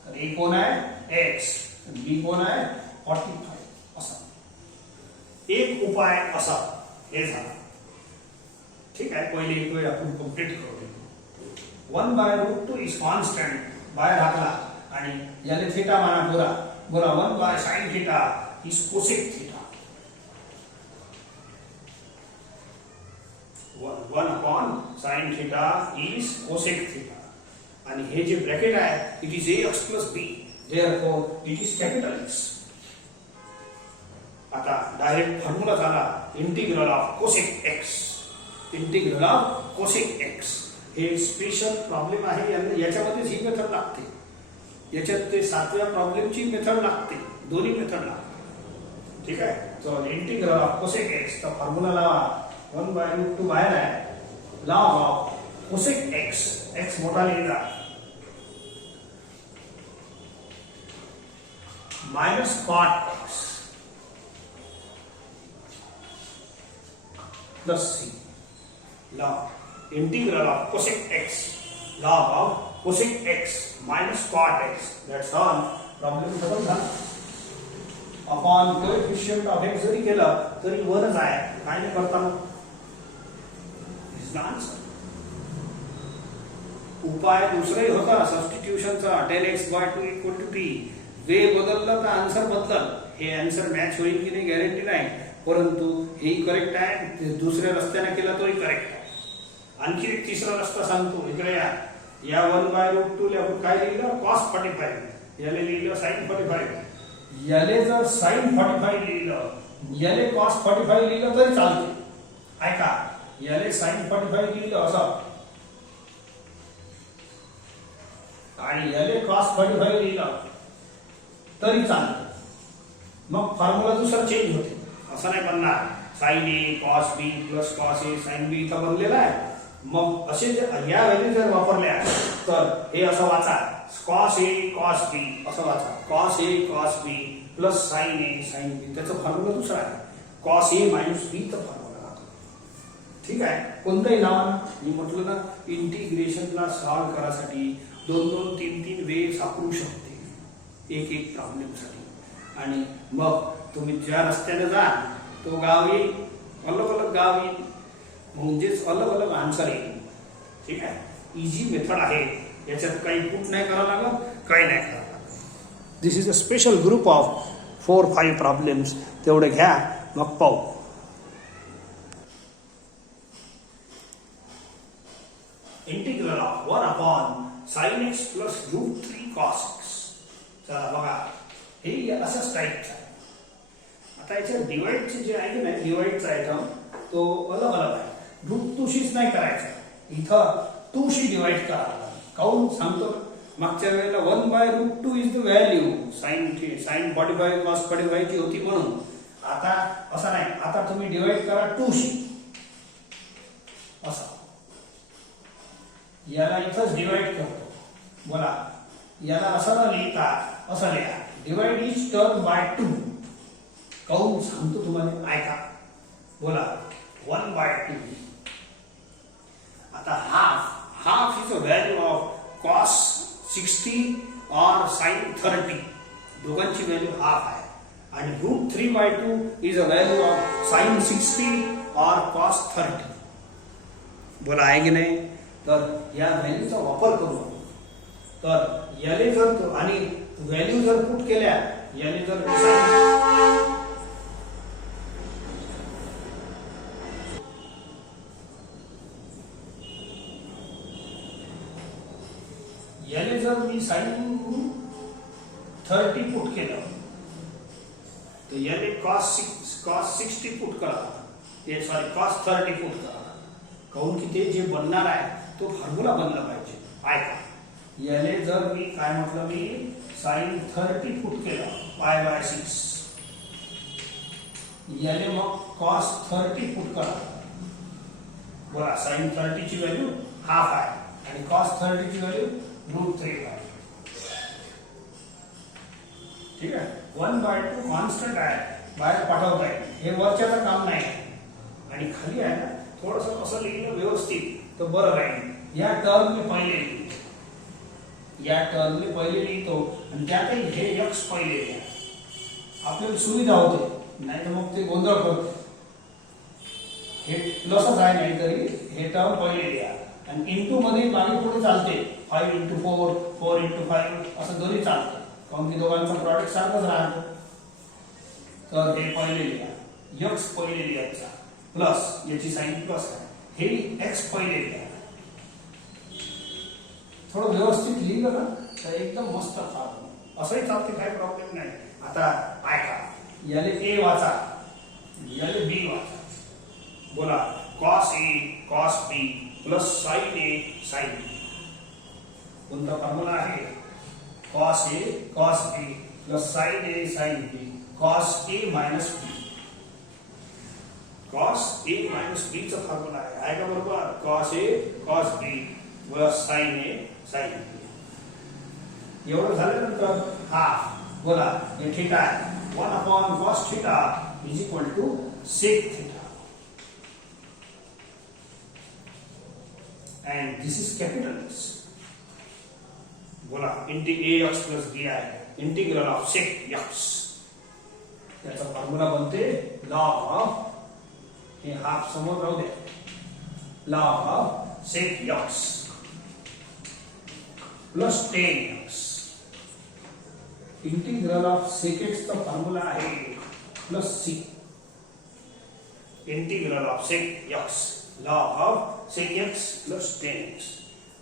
तर ए कोण आहे एक्स, बी कोण आहे 45 असा. एक उपाय असा हे झाला. ठीक आहे, पहिले एक वेळ आपण कंप्लीट करू. 1/√2 इज कॉन्स्टंट बाहेर टाकला आणि याले थीटा माना पुरा. बोला 1/sin theta is cosec theta. 1/sin theta is cosec theta. आणि हे जे ब्रॅकेट आहे it is ax plus B, therefore it is capital x. आता डायरेक्ट फॉर्म्युला झाला integral of cosec x. Integral of cosec x हे special problem आहे. याच्यामध्ये ही method लागते, याच्यात ते 7व्या प्रॉब्लेमची मेथड लागते, दोन्ही मेथड लागते. ठीक आहे, तर इंटिग्रल ऑफ कोसेक एक्स चा फॉर्म्युला लावा. 1/√2 बाहेर आहे, log of cosec x, x मोठा लिहिला minus cot x plus C. Log integral of cosec x, log of cosec x minus cot x. That's all. Problem खतम झाला. अपॉन कोएफिशिएंट ऑफ एक्स जरी केलं तरी वरच आहे, काय नाही करता मग. आन्सर. उपाय दुसराही होता सबस्टिट्यूशनचा 10x/2 = t. वे बदललं तर आन्सर बदलल. हे आन्सर मॅच होईल की नाही गॅरंटी नाही, परंतु हेही करेक्ट आहे. दुसऱ्या रस्त्याने केला तोही करेक्ट आहे. आणखी एक तिसरा रस्ता सांगतो, इकडे या 1/√2 ला आपण काय लिहिलं cos 45, याले लिहिलं sin 45. याले जर sin 45 लिहिलं, याले cos 45 लिहिलं तरी चालते. ऐका, याले sin 45 लिहिलं असं आणि याले cos 45 लिहिलं तरी चालतं. मग फॉर्म्युला दुसरा चेंज होते. असं नाही बनणार sin a cos b plus cos a sin b इथं बनलेला आहे. मग असे या व्हॅल्यू जर वापरल्या तर हे असं वाचा cos a cos b असं वाचा. cos a cos b plus sin a sin b. त्याचा फॉर्म्युला दुसरा आहे. cos a मायनस b चा फॉर्म्युला राहतो. ठीक आहे, कोणताही नाव मी म्हटलं ना, इंटिग्रेशनला सॉल्व करायसाठी 2-2, 3-3 वे सापडू शकते एक एक प्रॉब्लेमसाठी. आणि मग तुम्ही ज्या रस्त्याने जा तो गाव येईल, अलग अलग गाव येईल, म्हणजेच अलग अलग आन्सर येईल. ठीक आहे, इझी मेथड आहे. याच्यात काही पुट नाही करावं लागत, काही नाही करावं लागत. This is a special group of 4-5 problems. तेवढे घ्या, मग पाहू. Integral of 1/sin x plus √3 cos x. चला बघा, हे अशाच टाईपचं आहे. आता याच्या डिवाइडचे जे आहे की नाही, डिवाइडचा आयटम तो अलग अलग आहे. √2शीच नाही करायचा, इथं 2शी डिवाइड करायला. काऊन सांगतो, मागच्या वेळेला 1/√2 is the value sin 45 cos 45 ची होती म्हणून. आता असं नाही, आता तुम्ही डिवाइड करा 2शी असं. याला इथंच डिवाइड करतो. बोला, याला असं न लिहिता असं लिहा, डिवाइड इच टर्म बाय 2. काऊन सांगतो तुम्हाला, ऐका. बोला 1/2. आता half is a value of cos 60 और sin 30. दोघांची व्हॅल्यू हाफ आहे. आणि √3/2 is a value of sin 60 और cos 30. बोला आहे की नाही. तर या व्हॅल्यूचा वापर करू. तर याले जर आणि व्हॅल्यू जर पुट केल्या, याले जर याले जर मी sin 30 पुट केलं तर याले cos 60 पुट करा, cos 30 पुट करा. काऊन की ते जे बनणार आहे तो फॉर्म्युला बनला पाहिजे. ऐका, याले जर मी काय म्हटलं, मी sin 30 पुट केलं π/6, याले मग cos 30 पुट करा. बोला, sin 30 ची व्हॅल्यू हाफ आहे आणि cos 30 ची व्हॅल्यू √3 आहे. ठीक आहे, 1/2 कॉन्स्टंट आहे, बाहेर पाठवता येईल. हे वरच्याचं काम नाही. आणि खाली आहे ना, थोडंसं कसं लिहिलं व्यवस्थित तर बरं राहील या टर्मने पहिले लिहितो, या टर्मने पहिले लिहितो आणि त्यातही हे x पहिले लिहा. आपल्याला सुविधा होते, नाही तर मग ते गोंधळ करते. हे प्लसच आहे नाही तरी हे टर्म पहिले लिहा आणि इंटू मध्ये मागे पुढे चालते. 5 into 4, 4 into 5 असं दोन्ही चालते, कारण की दोघांचा प्रॉडक्ट सारखंच राहतं. तर हे पहिले लिहा, x पहिले लिहायचा प्लस याची साइन प्लस आहे, हे x पहिले लिहा. थोडं व्यवस्थित लिहिलं ना तर एकदम मस्त चालतं, असंही चालते, काही प्रॉब्लेम नाही. आता ऐका, याले a वाचा, याले b वाचा. बोला cos a cos b plus sin a sin b. कोणता फॉर्म्युला आहे? cos a cos b plus sin a sin b cos a minus b. cos a minus b चा फॉर्म्युला आहे का बरोबर? cos a cos b plus sin a sin b. एवढं झाल्यानंतर हा बोला हे थीटा आहे, 1 upon cos theta is equal to sec theta. And this is capital X. बोला ax plus bi integral of sec x. त्याचा फॉर्म्युला बनते log of, हे हाफ समोर राहू दे, log of sec x plus tan x. Integral of sec x चा formula आहे plus c. Integral of sec x log of sec x plus tan x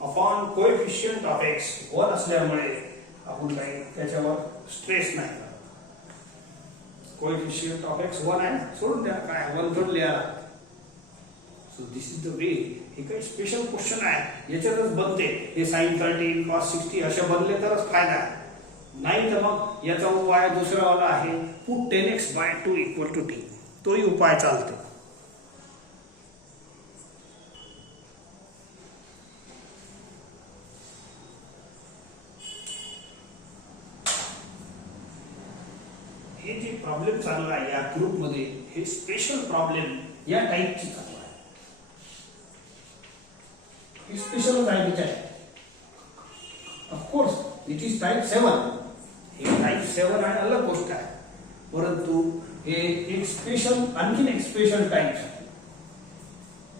upon coefficient of x 1 असल्यामुळे आपण काही त्याच्यावर stress नाही करत. कोएफिशिएंट ऑफ x 1 आहे, सोडून द्या, काय 1 थोडं लिहा. सो दिस इज द वे. हे काही स्पेशल क्वेश्चन आहे, याच्यातच बनते. हे sin 13 cos 60 असे बनले तरच फायदा आहे, नाही तर मग याचा उपाय दुसरा वाला आहे, put 10x/2 equal to t. तोही उपाय चालतो. हे जे प्रॉब्लेम चालू आहे या ग्रुप मध्ये, हे स्पेशल प्रॉब्लेम या टाइपची चालू आहे. हे स्पेशल टाइपच आहे. Of course it is type 7. हे टाइप 7 आहे, अलग गोष्ट आहे, परंतु हे एक स्पेशल, आणखीन एक स्पेशल टाइप आहे.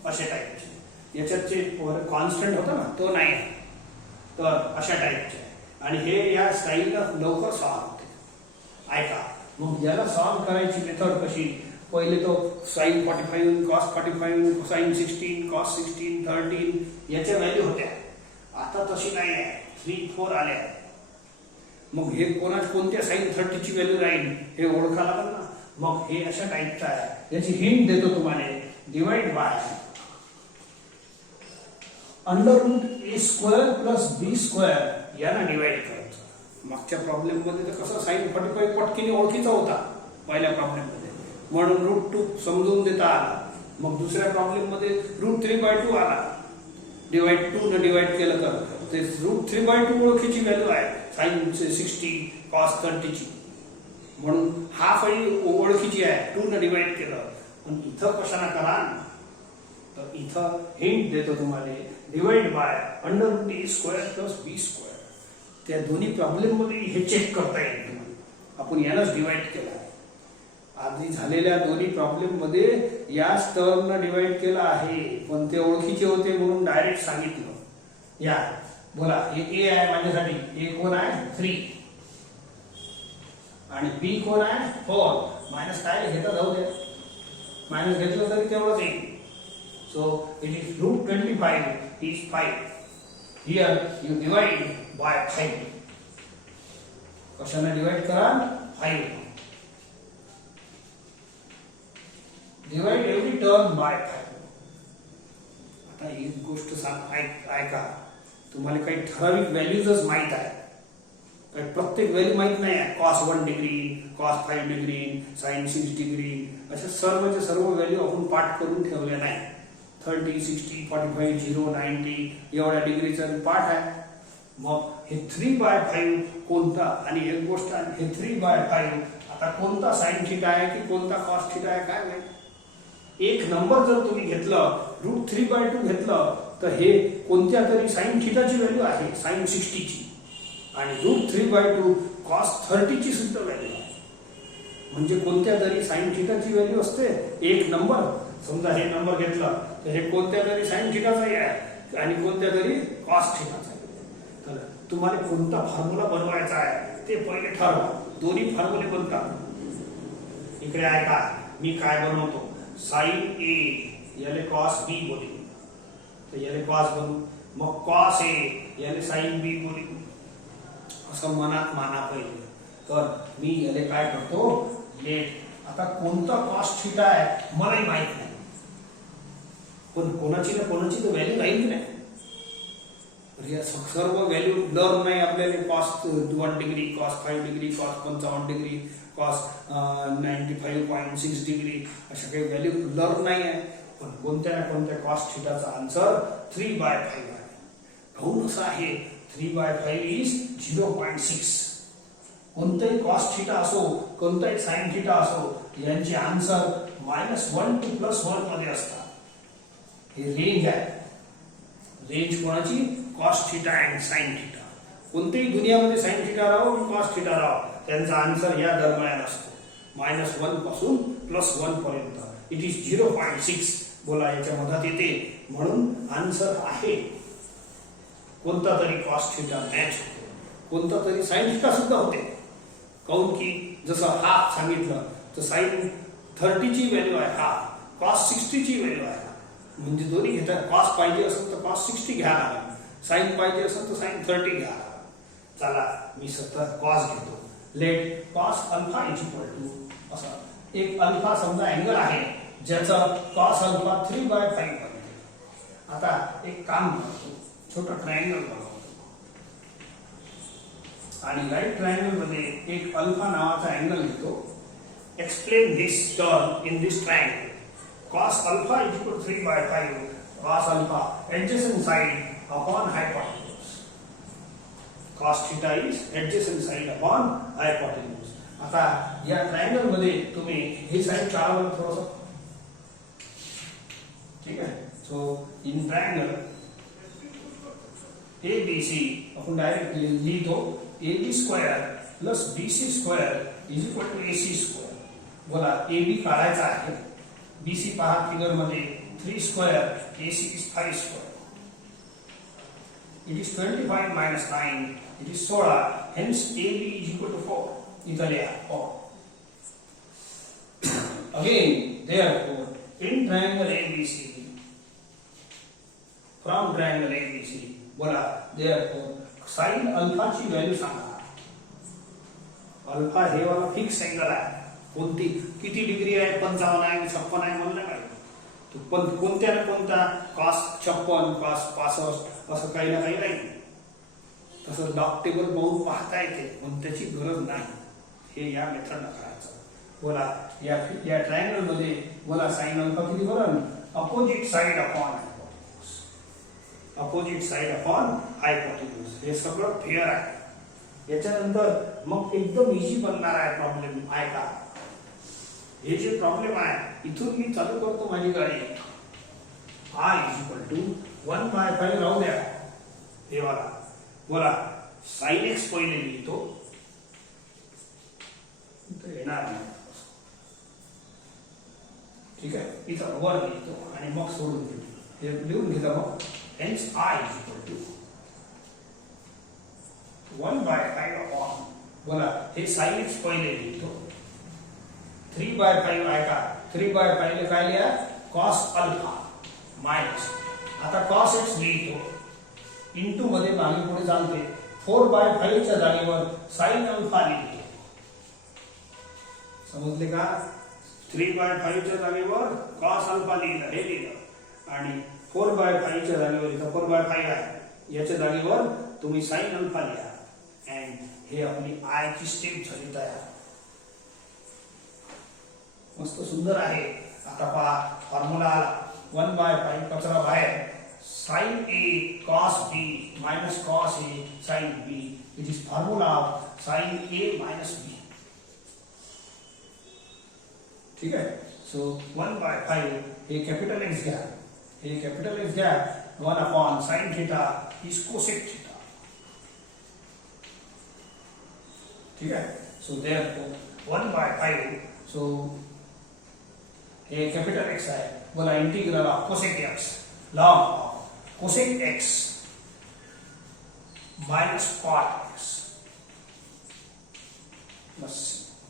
अशा टाइपचे याच्यात जे कॉन्स्टंट होता ना तो नाही, तर अशा टाइपचे. आणि हे या स्टाईलला लवकर सॉल्व्ह होते. ऐका, मग याला सॉल्व्ह करायची मेथड कशी? पहिले तो sin 45 cos 45 sin 16 cos 16 13 याच्या व्हॅल्यू होत्या. आता तशी नाही आहे, 3 4 आल्या. मग हे कोणत्या sin 30 ची व्हॅल्यू राहील हे ओळखा लागेल ना. मग हे अशा टाइपचा आहे. याची हिंट देतो तुम्हाला, divide by √a² plus b² याला डिवाइड करायचं. मागच्या प्रॉब्लेम मध्ये तर कसं sin 45 पटकीने ओळखीचा होता पहिल्या प्रॉब्लेम मध्ये, म्हणून √2 समजून देता आला. मग दुसऱ्या प्रॉब्लेम मध्ये √3/2 आला, डिवाइड 2 ने डिवाइड केलं तर ते √3/2 ओळखीची व्हॅल्यू आहे sin 60 cos 30 ची, म्हणून हाफ ओळखीची आहे, 2 ने डिवाइड केलं. पण इथं कशाला करा, तर इथं हिंट देतो तुम्हाला, divide by √a² plus b². त्या दोन्ही प्रॉब्लेम मध्ये हे चेक करता येईल तुम्हाला. आपण यालाच डिवाइड केला, आधी झालेल्या दोन्ही प्रॉब्लेम मध्ये याच टर्मनं डिवाइड केला आहे, पण ते ओळखीचे होते म्हणून डायरेक्ट सांगितलं. या बोला, हे a आहे माझ्यासाठी, a कोण आहे 3 आणि b कोण आहे 4. मायनस काय घेता जाऊ द्या, मायनस घेतलं तरी तेवढंच येईल. So it is √25 is 5. Here you divide by 5. कशाने डिवाइड करा? 5. Divide every term by 5. आता एक गोष्ट सांग, ऐका, तुम्हाला काही ठराविक व्हॅल्यूजच माहित आहे, काही प्रत्येक व्हॅल्यू माहित नाही आहे. cos 1 degree, cos 5 degree, sin 6 degree, अशा सर्वचे सर्व व्हॅल्यू आपण पाठ करून ठेवले नाही. 30 60 45 0 90 एवढ्या डिग्रीचा पाठ आहे. मग हे 3/5 कोणता, आणि एक गोष्ट हे 3/5 आता कोणता sin थीटा आहे की कोणता cos थीटा आहे काय माहिती. एक नंबर जर तुम्ही घेतलं, √3/2 घेतलं तर हे कोणत्या तरी साइन थिटाची व्हॅल्यू आहे, साइन 60 ची, आणि √3/2 कॉस 30 ची सुद्धा व्हॅल्यू आहे. म्हणजे कोणत्या तरी साइन थिटाची व्हॅल्यू असते एक नंबर, समजा हे नंबर घेतला तर हे कोणत्या तरी साइन थिटाचाही आहे आणि कोणत्या तरी कॉस थिटाचा आहे. तर तुम्हाला कोणता फॉर्म्युला बनवायचा आहे ते पहिले ठरवा. दोन्ही फॉर्म्युले बनतात. इकडे आहे का, मी काय बनवतो, साइन ए याले कॉस बी बोली, तर याले कॉस बनवू, मग कॉस ए याले साइन बी बोली, असं मनात माना पाहिजे. तर मी याले काय करतो, लेट. आता कोणता कॉस थिटा आहे मलाही माहित नाही, पण कोणाची ना कोणाची तर व्हॅल्यू राहील नाही. सर्व व्हॅल्यू लर्न नाही आपल्याला. Cos 1 degree, cos 5 degree, cos 55 degree, cos 95.6 degree, अशा काही व्हॅल्यू लर्न नाही आहे. पण कोणत्या ना कोणत्या कॉस थिटाचा आन्सर 3/5 आहे. काऊन असं आहे, 3/5 इज 0.6. कोणताही कॉस थिटा असो, कोणताही साइन थिटा असो, यांचे आन्सर -1 to +1 मध्ये असतात. हे रेंज आहे. रेंज कोणाची, cos theta and sine theta. कोणत्याही दुनियामध्ये साइन थिटा राहो की कॉस थिटा राहो, त्यांचा आन्सर या दरम्यान असतो, -1 पासून +1 पर्यंत. It is 0.6. बोला याच्या मधात येते, म्हणून आन्सर आहे कोणता तरी कॉस थिटा मॅच होतो, कोणता तरी साइन थिटा सुद्धा होते. काऊन की जसं हाफ सांगितलं तर साइन 30 ची व्हॅल्यू आहे हाफ, कॉस 60 ची व्हॅल्यू आहे. म्हणजे दोन्ही घेतात. कॉस पाहिजे असेल तर कॉस 60 घ्या लागेल, साइन पाहिजे असेल तर साइन 30 घ्या. चला मी सतत कॉस घेतो. Let cos alpha is equal to असा एक अल्फा समजा अँगल आहे ज्याचा कॉस अल्फा 3/5 बनते. आता एक काम करतो, छोटा ट्रायंगल बनवतो आणि राईट ट्रायंगल मध्ये एक अल्फा नावाचा अँगल घेतो. Explain this term in this triangle. Cos alpha is equal to 3/5 cos alpha adjacent side upon hypotenuse. Cos theta is adjacent side upon hypotenuse. आता या ट्रायंगल मध्ये तुम्ही ही साइड चालवा थोडंसं, ठीक आहे. सो इन ट्रायंगल ABC आपण डायरेक्ट लिहितो AB² + BC² = AC². बोला AB काढायचा आहे. BC पहा फिगर मध्ये 3², AC is 5². It is 25 - 9, it is 16. Hence AB is equal to 4. इधर लिहा 4. Again, therefore, in triangle ABC, from triangle ABC, बोला therefore sin अल्फा ची व्हॅल्यू सांगा. अल्फा हे वाला फिक्स अँगल आहे. कोणती किती डिग्री आहे, 55 आहे, 56 आहे म्हणलं काय, तो पण कोणत्या ना कोणता कॉस 56, कॉस 65 असं काही ना काही नाही. तसं डॉक्टेबल पाहून पाहता येते, पण त्याची गरज नाही. हे या मेथडनं करायचं. बोला या ट्रायंगल मध्ये बोला साइन अल्फा किती बरं, opposite side upon hypotenuse. Opposite side upon hypotenuse हे सगळं फेअर आहे. याच्यानंतर मग एकदम इझी बनणार आहे प्रॉब्लेम आहे का. हे जे प्रॉब्लेम आहे इथून मी चालू करतो माझी गाडी. I = 1/5 राहू द्या हे वाला. बोला sin x पहिले लिहितो, इथं येणार नाही, ठीक आहे. इथं वर लिहितो आणि मग सोडून देतो. हे लिहून घेता मग. Hence I = 1/5 अपॉन, बोला हे sin x पहिले लिहितो. 3/5 आहे का, 3/5 ले काय लिहा, cos अल्फा मायनस. आता cos x लिहितो, इंटू मध्ये मागे पुढे चालते. 4/5 च्या जागेवर sin अल्फा लिहितो. समजले का. 3/5 च्या जागेवर cos अल्फा लिहिलं, हे लिहिलं, आणि 4/5 च्या जागेवर इथं 4/5 आहे, याच्या जागेवर तुम्ही sin अल्फा लिहा. अँड हे आपली I ची स्टेप झाली तयार. मस्त सुंदर आहे. आता पहा फॉर्म्युला आला. 1/5 कचरा बाहेर, sin A cos B minus cos A sin B. It is formula of sin A minus B. ठीक आहे. सो 1/5 हे कॅपिटल X घ्या, हे कॅपिटल X घ्या 1/sin theta is cosec theta. ठीक आहे. So therefore 1/5. सो हे कॅपिटल एक्स आहे. बोला integral of cosec x log of cosec x minus cot x. बस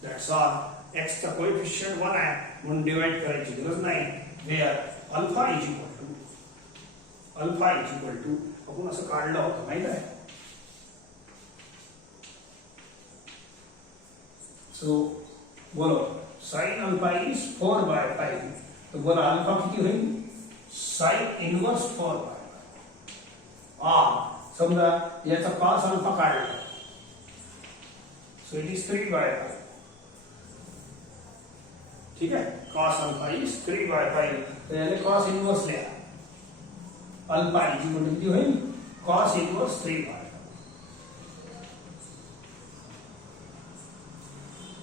दॅट्स ऑल. एक्स चा कोएफिशिएंट 1 आहे म्हणून डिवाइड करायची गरज नाही. Where alpha is equal to आपण असं काढलं होतं माहित आहे. सो बोलो साइन अल्फा इज 4/5. तो बोला अल्फा किती होईल. Sine inverse 4/5. समजा याचा कॉस अल्फा काढला. So it is 3/5. ठीक है. Cos alpha is 3/5. तो याने कॉस इनवर्स लिया. अल्फा इज इक्वल टू किती होईल. Cos inverse 3/5.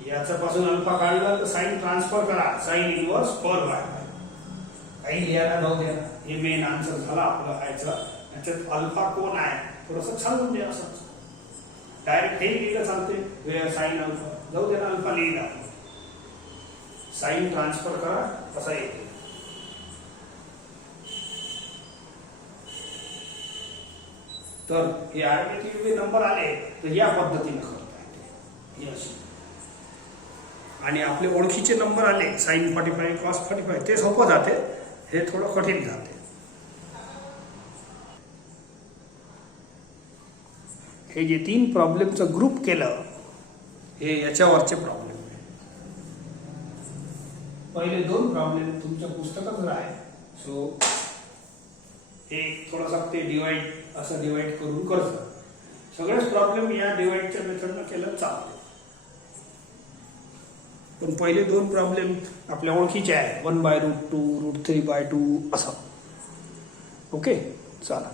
याचा पासून अल्फा काढला तर साइन ट्रान्सफर करा. Sine inverse 4/5. काही लिहायला जाऊ द्या. हे मेन आन्सर झाला आपलं ह्याचं. याच्यात अल्फा कोण आहे थोडंसं सांगून द्या. असं डायरेक्ट हे लिहिलं चालते. वेअर साइन अल्फा जाऊ द्या ना. अल्फा लिहिला साइन ट्रान्सफर करा असा येते. तर हे आर्बिट्ररी नंबर आले तर या पद्धतीने करता येते. अशी आणि आपले ओळखीचे नंबर आले साइन 45 कॉस 45 ते सोपं जाते. हे थोडं कठीण जाते. हे जे 3 प्रॉब्लेमचं ग्रुप केलं हे याच्यावरचे प्रॉब्लेम आहे. पहिले 2 प्रॉब्लेम तुमच्या पुस्तकात आहे. सो हे थोडासा ते डिवाइड असं डिवाइड करून करतं. सगळेच प्रॉब्लेम या डिवाइडच्या मेथडनं केलं चालते. पण पहिले 2 प्रॉब्लेम आपल्या ओळखीचे आहे. 1/√2 √3/2 असं. ओके चला.